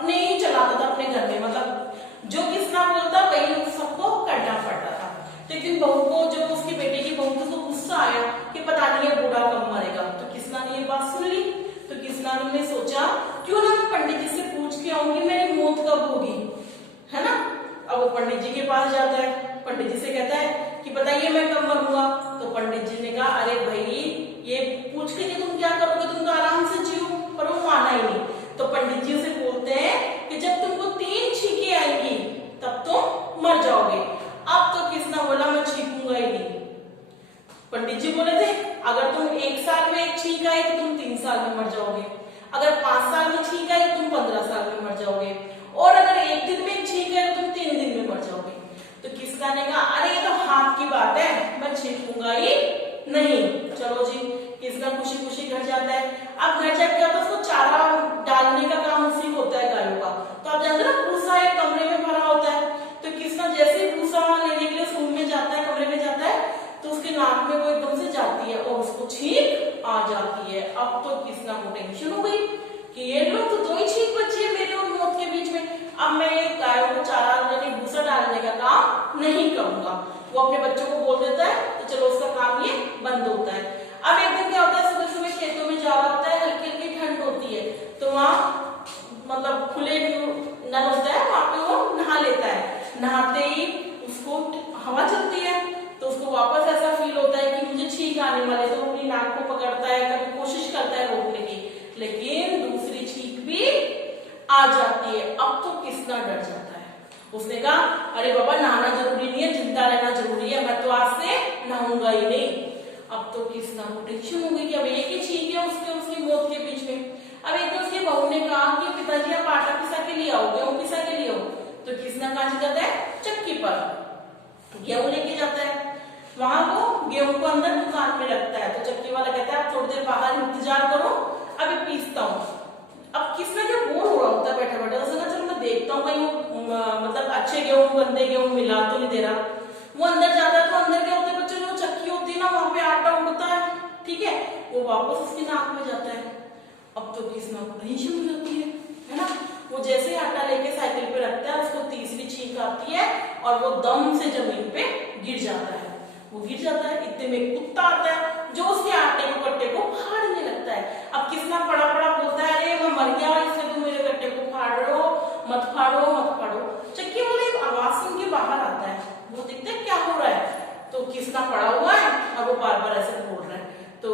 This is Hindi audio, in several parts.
अपने ही चलाता था अपने घर में, मतलब जो किसना बोलता वही सबको करना पड़ता था। तो एक दिन बहू को, जब उसकी बेटे की बहू को उसको गुस्सा आया कि पता नहीं ये बूढ़ा कब मरेगा, तो किसना ने ये बात सुन ली। तो किसना ने सोचा क्यों ना मैं पंडित जी से पूछ के आऊंगी मेरी मौत कब होगी, है ना। अब वो पंडित जी के पास जाता है, पंडित जी से कहता है कि बताइए मैं कब मरूंगा। तो पंडित जी ने कहा अरे भाई ये पूछ के तुम क्या करोगे, तुम तो आराम से जियो, पर वो माना ही नहीं। तो पंडित जी उसे बोलते हैं कि जब तुमको 3 छींकें आएंगी तब तुम मर जाओगे। अब तो किसना बोला मैं छींकूंगा ही नहीं। पंडित जी बोले थे अगर तुम 1 साल में 1 छींक आई तो तुम 3 साल में मर जाओगे, अगर 5 साल में छींक आई तो तुम 15 साल में मर जाओगे, और अगर 1 दिन में छींक आई तो तुम 3 दिन में मर जाओगे। तो किसना ने कहा अरे ये तो हाथ की बात है, मैं छींकूंगा ही नहीं। चलो जी, किसना खुशी खुशी घर जाता है। अब घर जाके क्या होता है, उसको चारा डालने का काम उसी को होता है गायों का। तो आप जानते हो ना भूसा एक कमरे में भरा होता है, तो किसना जैसे ही भूसा लेने के लिए उस रूम में जाता है, कमरे में जाता है, तो उसके नाक में वो एकदम से जाती है और उसको छींक आ जाती है। अब तो किसना को टेंशन हो गई कि ये लोग तो 2 ही छींक बची है मेरे और मौत के बीच में, अब मैं गायों को चारा यानी भूसा डालने का काम नहीं करूंगा। वो अपने बच्चों को बोल देता है, तो चलो उसका काम ये बंद होता है। अब एक दिन क्या होता है, सुबह सुबह खेतों में जा रहा होता है, हल्की हल्की ठंड होती है, तो वहाँ मतलब खुले नल होता है, वहां पे वो नहा लेता है। नहाते ही उसको हवा चलती है, तो उसको वापस ऐसा फील होता है कि मुझे छींक आने वाले, तो अपनी नाक को पकड़ता है, कभी कोशिश करता है रोकने की, लेकिन दूसरी छींक भी आ जाती है। अब तो किसना डर जाता है, उसने कहा अरे बाबा नहाना जरूरी नहीं है, जिंदा रहना जरूरी है, मैं तो आज से नहाऊंगा ही नहीं। अब तो किसना को टेंशन हो गई कि अब एक ही छींक है उसकी मौत के बीच में। अब एक दिन उसकी बहू ने कहा कि पिताजी आप आटा पिसा के लिए आओ, गेहूं पिसा के लिए आओ। तो किसना कहा जाता है चक्की पर गेहूं लेके जाता है, वहां वो गेहूं को अंदर दुकान में रखता है। तो चक्की वाला कहता है आप थोड़ी देर बाहर इंतजार करो, अभी पीसता हूँ। अब किसना जो बोर हो रहा होता है बैठा बैठा, उसने कहा चलो मैं देखता हूँ कहीं मतलब अच्छे गेहूं गंदे गेहूं मिला तो नहीं दे रहा। वो अंदर जाता है, तो अंदर क्या होता है बच्चों, जो चक्की होती है ना वहां पे आटा उड़ता है, ठीक है, वो वापस उसकी नाक में जाता है। अब तो किसना को टेंशन हो जाती है ना। वो जैसे आटा लेके साइकिल पे रखता है, उसको तीसरी छींक आती है और वो दम से जमीन पे गिर जाता है। वो गिर जाता है, इतने में कुत्ता आता है जो उसके आटे के कट्टे को फाड़ने लगता है। अब किसना पड़ा पड़ा बोलता है अरे मैं मर गया इसलिए तुम मेरे कट्टे को फाड़ रहे हो, मत फाड़ो मत फाड़ो। चक्की वाला एक आवाज सुन के बाहर आता है, वो देखते हैं क्या हो रहा है, तो किसना पड़ा हुआ है, अब वो बार बार ऐसे बोल रहा है, तो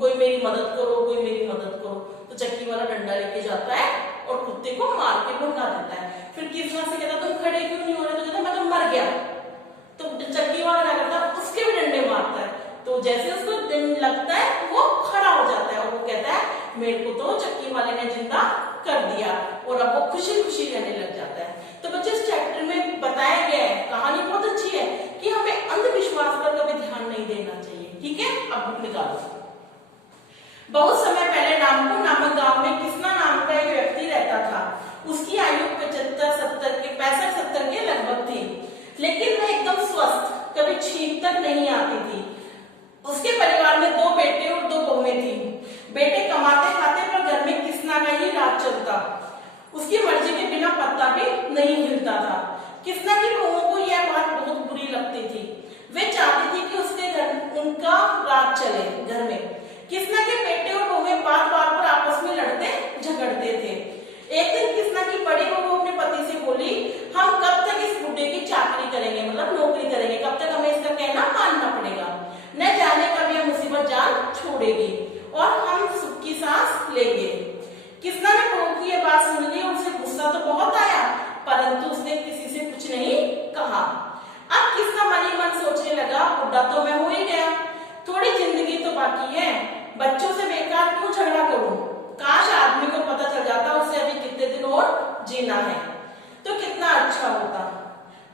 कोई मेरी मदद करो, कोई मेरी मदद करो। तो चक्की वाला डंडा लेके जाता है और कुत्ते को मार के भगा देता है। फिर किसना से कहता तुम खड़े क्यों नहीं हो रहे, तो कहता मैं तो मर गया। तो चक्की वाला क्या करता है उसके भी डंडे मारता है, तो जैसे उसको लगता है वो खड़ा हो जाता है और वो कहता है मेरे को तो चक्की वाले ने जिंदा कर दिया, और अब वो खुशी खुशी रहने लग जाता है। तो बच्चे इस चैप्टर में बताया गया है, कहानी बहुत अच्छी है कि हमें अंधविश्वास पर कभी ध्यान नहीं देना चाहिए, ठीक है। अब बुक निकालो। बहुत समय पहले नामपुर नामक गांव में किसना नाम का एक व्यक्ति रहता था। उसकी आयु 65-70 के लगभग थी, लेकिन वह एकदम स्वस्थ, कभी छींक तक नहीं आती थी। उसके परिवार में 2 बेटे और 2 बहुएं थी। बेटे कमाते खाते पर घर में किसना का ही राज चलता, उसकी मर्जी के बिना पत्ता भी नहीं हिलता था। किसना की बहुओं को यह बात बहुत बुरी लगती थी, वे चाहती थी कि उसके घर उनका राज चले घर में। किसना के बेटे और बहुएं बात बात पर आपस में लड़ते झगड़ते थे। एक दिन किसना की बड़ी बहू अपने पति से बोली हम कब तक इस बुढ़े की चाकरी करेंगे, मतलब नौकरी करेंगे, कब तक हमें इसका कहना मानना पड़ेगा, न जाने कब यह मुसीबत जान छोड़ेगी और हम सुख की सांस लेंगे। किसना ने बहू की यह बात सुन ली और उसे गुस्सा तो बहुत आया, परंतु उसने किसी से कुछ नहीं कहा। अब किसना मन ही मन सोचने लगा बुढ़ा तो मैं हो ही गया, थोड़ी जिंदगी तो बाकी है, बच्चों से बेकार क्यों झगड़ा करूं, काश आदमी को पता चल जाता उसे अभी कितने दिन और जीना है, तो कितना अच्छा होता।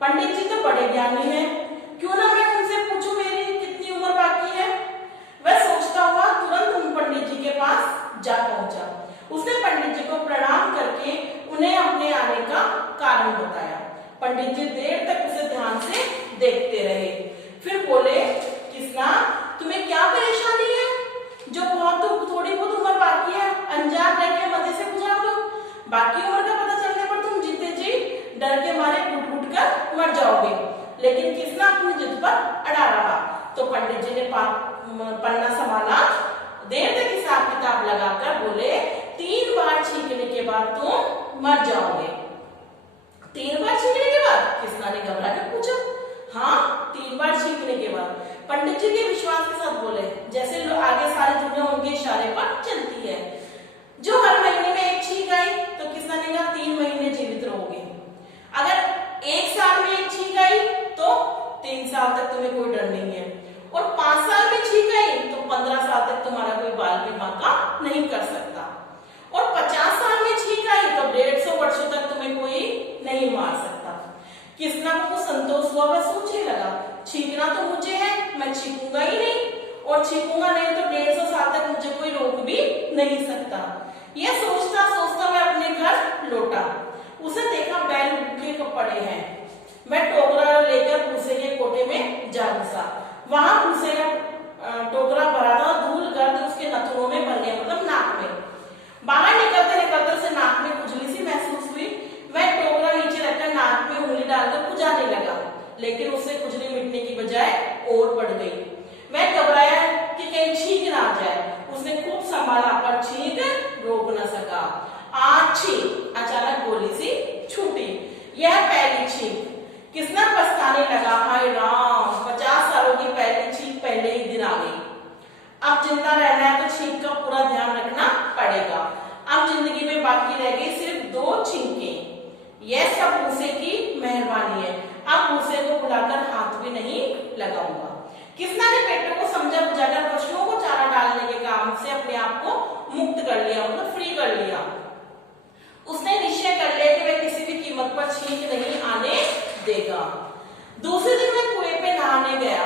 पंडित जी तो बड़े ज्ञानी हैं, क्यों ना मैं उनसे पूछूं मेरी कितनी उम्र बाकी है। वह सोचता हुआ तुरंत पंडित जी के पास जा पहुंचा। उसने पंडित जी को प्रणाम करके उन्हें अपने आने का कारण बताया। पंडित जी देर तक उसे ध्यान से देखते रहे, फिर बोले किसना तुम्हें क्या परेशानी है, जो बहुत थोड़ी बहुत उम्र बाकी है अनजान रह के मजे से गुजार दो, बाकी उम्र का पता पर अड़ा रहा। तो पंडित जी ने पन्ना संभाला, देर तक हिसाब किताब लगाकर बोले 3 बार छींकने के बाद तुम मर जाओगे। 3 बार छींकने के बाद? कृष्णा ने घबरा कर पूछा। हाँ, 3 बार छींकने के बाद। पंडित जी के विश्वास के साथ बोले, जैसे आगे सारी दुनिया उनके इशारे पर चलती है। जो हर महीने में एक छींक आई तो कृष्णा ने कहा 3 महीने जीवित रहोगे। अगर 1 साल में एक छींक आई तो 3 साल तक तुम्हें कोई डर नहीं है, और 5 साल में छींक आई तो 15 साल तक तुम्हारा कोई बाल भी बांका नहीं कर सकता, और 50 साल में छींक आई तो 150 वर्षों तक तुम्हें कोई नहीं मार सकता। कृष्णा को संतोष हुआ, वह सोचने लगा छींकना तो मुझे है, मैं छींकूंगा ही नहीं, और छींकूंगा नहीं तो 150 साल तक मुझे कोई रोक भी नहीं सकता। यह सोचता सोचता वह अपने घर लौटा। उसे देखा बैल भूखे पड़े हैं। वह टोकरा लेकर भूसे के कोटे में जा घुसा। वहां भूसे का टोकरा भरा था, धूल गर्द उसके नथुनों में भर गया, मतलब नाक में। बाहर निकलते निकलते उसे नाक में खुजली सी महसूस हुई। वह टोकरा नीचे रखकर नाक में उंगली डालकर खुजाने लगा, लेकिन उससे खुजली मिटने की बजाय और बढ़ गई। वह घबराया कि कहीं छींक ना आ जाए। उसने खूब संभाला पर छींक रोक न सका। आछी, अचानक गोली सी छूटी। यह पहली छींक। कृष्णा पछताने लगा, हाय राम, 50 सालों की पहली छींक पहले ही दिन आ गई। अब जिंदा रहना है तो छींक का पूरा ध्यान रखना पड़ेगा। अब जिंदगी में बाकी रह गई सिर्फ 2 छींकें। यह सब भूसे की मेहरबानी है। अब भूसे को बुलाकर हाथ भी नहीं लगाऊंगा। कृष्णा ने पेटों को समझा बुझाकर पशुओं को चारा डालने के काम से अपने आप को मुक्त कर लिया, मतलब फ्री कर लिया। उसने निश्चय कर लिया कि वह किसी भी कीमत पर छींक नहीं आने देगा। दूसरे दिन वह कुएं पे नहाने गया।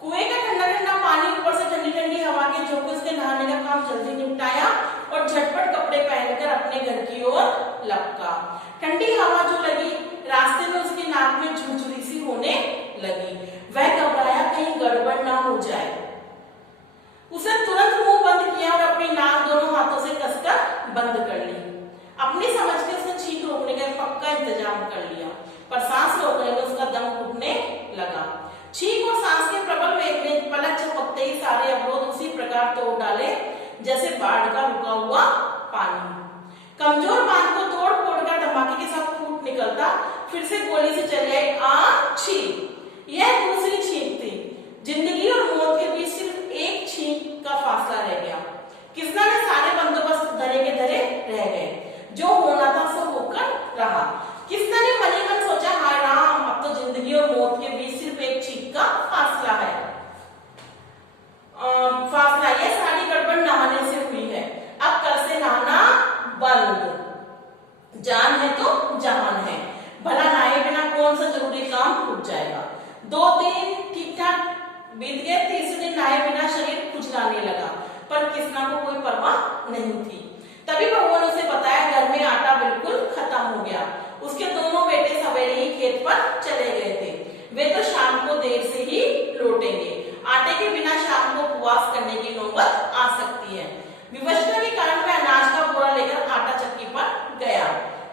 कुएं का ठंडा ठंडा पानी, ऊपर से ठंडी ठंडी हवा के झोंके उसके नहाने का काम जल्दी निपटाया और झटपट कपड़े पहनकर अपने घर की ओर लपका। ठंडी हवा जो लगी, रास्ते में उसकी नाक में झुरझुरी सी होने लगी। वह घबराया कहीं गड़बड़ ना हो जाए। उसे तुरंत मुंह बंद किया और अपनी नाक दोनों हाथों से कसकर बंद कर ली। अपनी समझ के उसने छींक रोकने का पक्का इंतजाम कर लिया, पर सांस रोकने में उसका दम घुटने लगा। छींक और सांस के प्रबल वेग ने पलक झपकते ही सारे अवरोध उसी प्रकार तोड़ डाले जैसे बाढ़ का रुका हुआ पानी। कमजोर बांध को तोड़ फोड़ कर धमाके के साथ फूट निकलता, फिर से गोली से चली आई आछी। यह दूसरी छींक थी। जिंदगी और मौत के बीच सिर्फ एक छींक का फासला रह गया। कृष्णा ने सारे बंदोबस्त धरे के धरे रह गए। जो होना था सो होकर रहा। कृष्णा ने मन ही मन सोचा, हाय राम, अब तो जिंदगी और मौत के बीच सिर्फ एक छींक का फासला है। ये सारी गड़बड़ नहाने से हुई है। अब कल से नहाना बंद। जान है तो जहान है। भला नहाए बिना कौन सा जरूरी काम छूट जाएगा। 2 दिन ठीक ठाक बीत गए। तीसरे दिन नहाए बिना शरीर खुजलाने लगा, पर कृष्णा को कोई परवाह नहीं थी। तभी भगवान ने उसे बताया घर में आटा बिल्कुल खत्म हो गया। उसके दोनों बेटे सवेरे ही खेत पर चले गए थे। वे तो शाम को देर से ही लौटेंगे। आटे के बिना शाम को उपवास करने की नौबत आ सकती है। विवशता के कारण वह अनाज का बोरा लेकर आटा चक्की पर गया।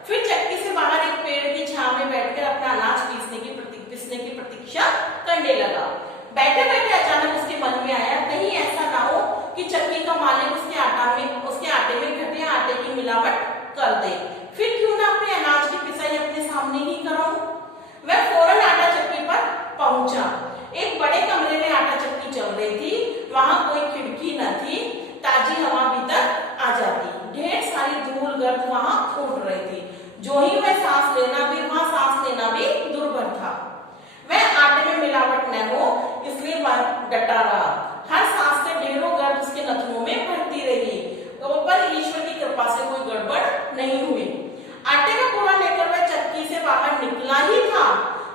फिर चक्की से बाहर एक पेड़ की छांव में बैठकर अपना अनाज पीसने की प्रतीक्षा करने लगा। बैठे बैठे अचानक उसके मन में आया, कहीं ऐसा ना हो कि चक्की का मालिक उसके आटे में घटिया आटे की मिलावट कर दे। फिर क्यों ना अपने अनाज की पिसाई अपने सामने ही कराऊं। वह फौरन आटा चक्की पर पहुंचा। एक बड़े कमरे में आटा चक्की चल रही थी। वहां कोई खिड़की न थी, ताजी हवा भीतर आ जाती। ढेर सारी धूल गर्द वहां उड़ रही थी। जो ही वह सांस लेना भी दुर्भर था। वह आटे में मिलावट न हो इसलिए वह डटा रहा। हर सांस से ढेरों गर्द उसके नथुनों में भरती रही, पर ईश्वर की कृपा से कोई गड़बड़ नहीं हुई। आटे का बोरा लेकर वह चक्की से बाहर निकला ही था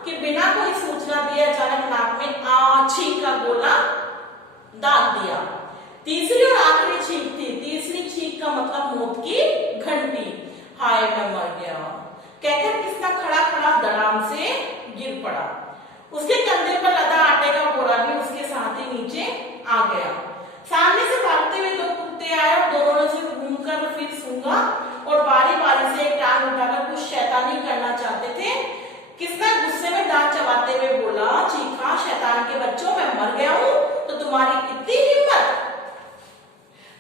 कि बिना कोई सूचना दिए अचानक नाक में आछी का गोला डाल दिया। तीसरी और आखिरी छींक थी। तीसरी छींक का मतलब मौत की घंटी। हाय मैं मर गया कहकर कृष्णा खड़ा खड़ा धड़ाम से गिर पड़ा। उसके कंधे पर लदा आटे का बोरा भी उसके साथ ही नीचे आ गया। सामने से भागते हुए 2 कुत्ते आए और दोनों ने उसे घूमकर फिर सूंघा और बारी बारी से एक टांग उठाकर कुछ शैतानी करना चाहते थे। कृष्णा गुस्से में दांत चबाते हुए बोला, चीखा, शैतान तुम्हारी इतनी हिम्मत,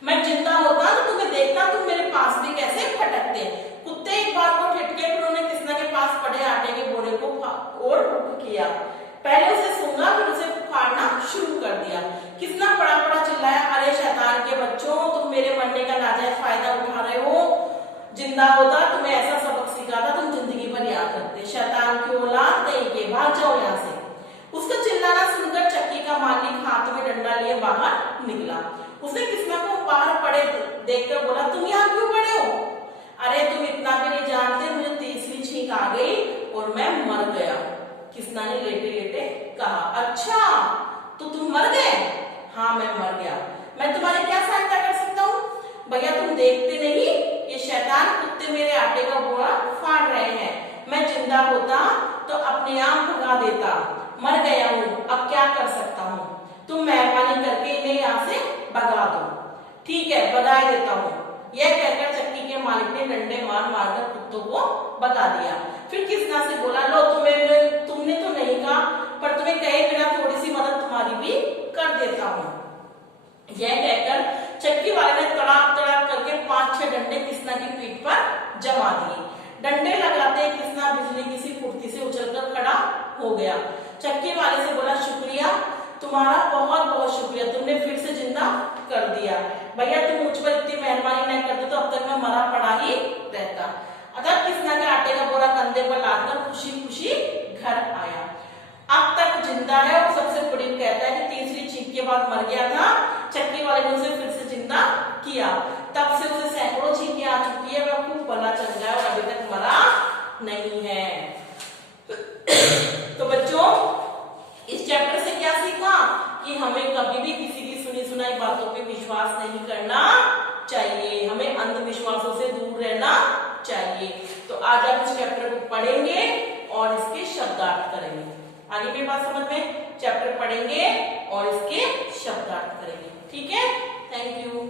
मैं जिंदा होता तो तुम्हें देखता तुम मेरे पास भी कैसे फटकते। कुत्ते एक बार को ठिठके, फिर उन्होंने किसना के पास पड़े आटे के बोरे को और किया। पहले उसे सूंघा, फिर उसे फाड़ना शुरू कर दिया। किसना पड़ा पड़ा चिल्लाया, अरे शैतान के बच्चों, तुम मेरे मरने का नाजायज फायदा उठा रहे हो। जिंदा होता तुम्हें ऐसा सबक सिखाता, तुम जिंदगी भर याद रखते। शैतान की औलाद, कहीं के, भाग जाओ यहाँ से। उसका चिल्लाना सुनकर चक्की का मालिक हाथ में डंडा लिए बाहर निकला। उसने किसना को बाहर पड़े देखकर बोला, तुम यहाँ क्यों पड़े हो? अरे तुम इतना भी नहीं जानते, मुझे तीसरी छींक आ गई और मैं मर गया। किसना ने लेटे लेटे कहा, अच्छा तो तुम मर गए? हाँ मैं मर गया। मैं तुम्हारी क्या सहायता कर सकता हूँ? भैया तुम देखते नहीं, ये शैतान कुत्ते मेरे आटे का बोरा फाड़ रहे हैं। मैं जिंदा होता तो अपने आप भगा देता, मर गया हूँ, अब क्या कर सकता हूँ? तुम मेहरबानी करके इन्हें यहाँ से भगा दो। ठीक है, भगा देता हूँ। यह कहकर चक्की के मालिक ने डंडे मार मारकर कुत्तों को भगा दिया। फिर किसना से बोला, लो तुमने तो नहीं कहा, पर तुम्हें कहे बिना थोड़ी सी मदद तुम्हारी भी कर देता हूँ। यह कहकर चक्की वाले ने तड़ाक तड़ाक करके 5-6 डंडे किसना की पीठ पर जमा दिए। डंडे लगाते किसना बिजली की सी फुर्ती से उछलकर खड़ा हो गया। चक्की वाले से बोला, शुक्रिया, तुम्हारा बहुत बहुत शुक्रिया, तुमने फिर से जिंदा कर दिया। भैया तुम मुझ पर इतनी मेहरबानी नहीं करते तो अब तक मैं मरा पड़ा ही रहता। अगर किसना के आटे का बोरा कंधे पर लादकर खुशी खुशी घर आया। अब तक जिंदा है। और सबसे बड़ी कहता है कि तीसरी छींक के बाद मर गया था, चक्की वाले ने उसे फिर से जिंदा किया। तब से उसे सैकड़ों छींकें आ चुकी है, वह खूब भला चल रहा है और अभी तक मरा नहीं है। तो बच्चों इस चैप्टर से क्या सीखा कि हमें कभी भी किसी की सुनी सुनाई बातों पे विश्वास नहीं करना चाहिए, हमें अंधविश्वासों से दूर रहना चाहिए। तो आज आप इस चैप्टर को पढ़ेंगे और इसके शब्दार्थ करेंगे। आगे मेरी बात समझ में, चैप्टर पढ़ेंगे और इसके शब्दार्थ करेंगे। ठीक है, थैंक यू।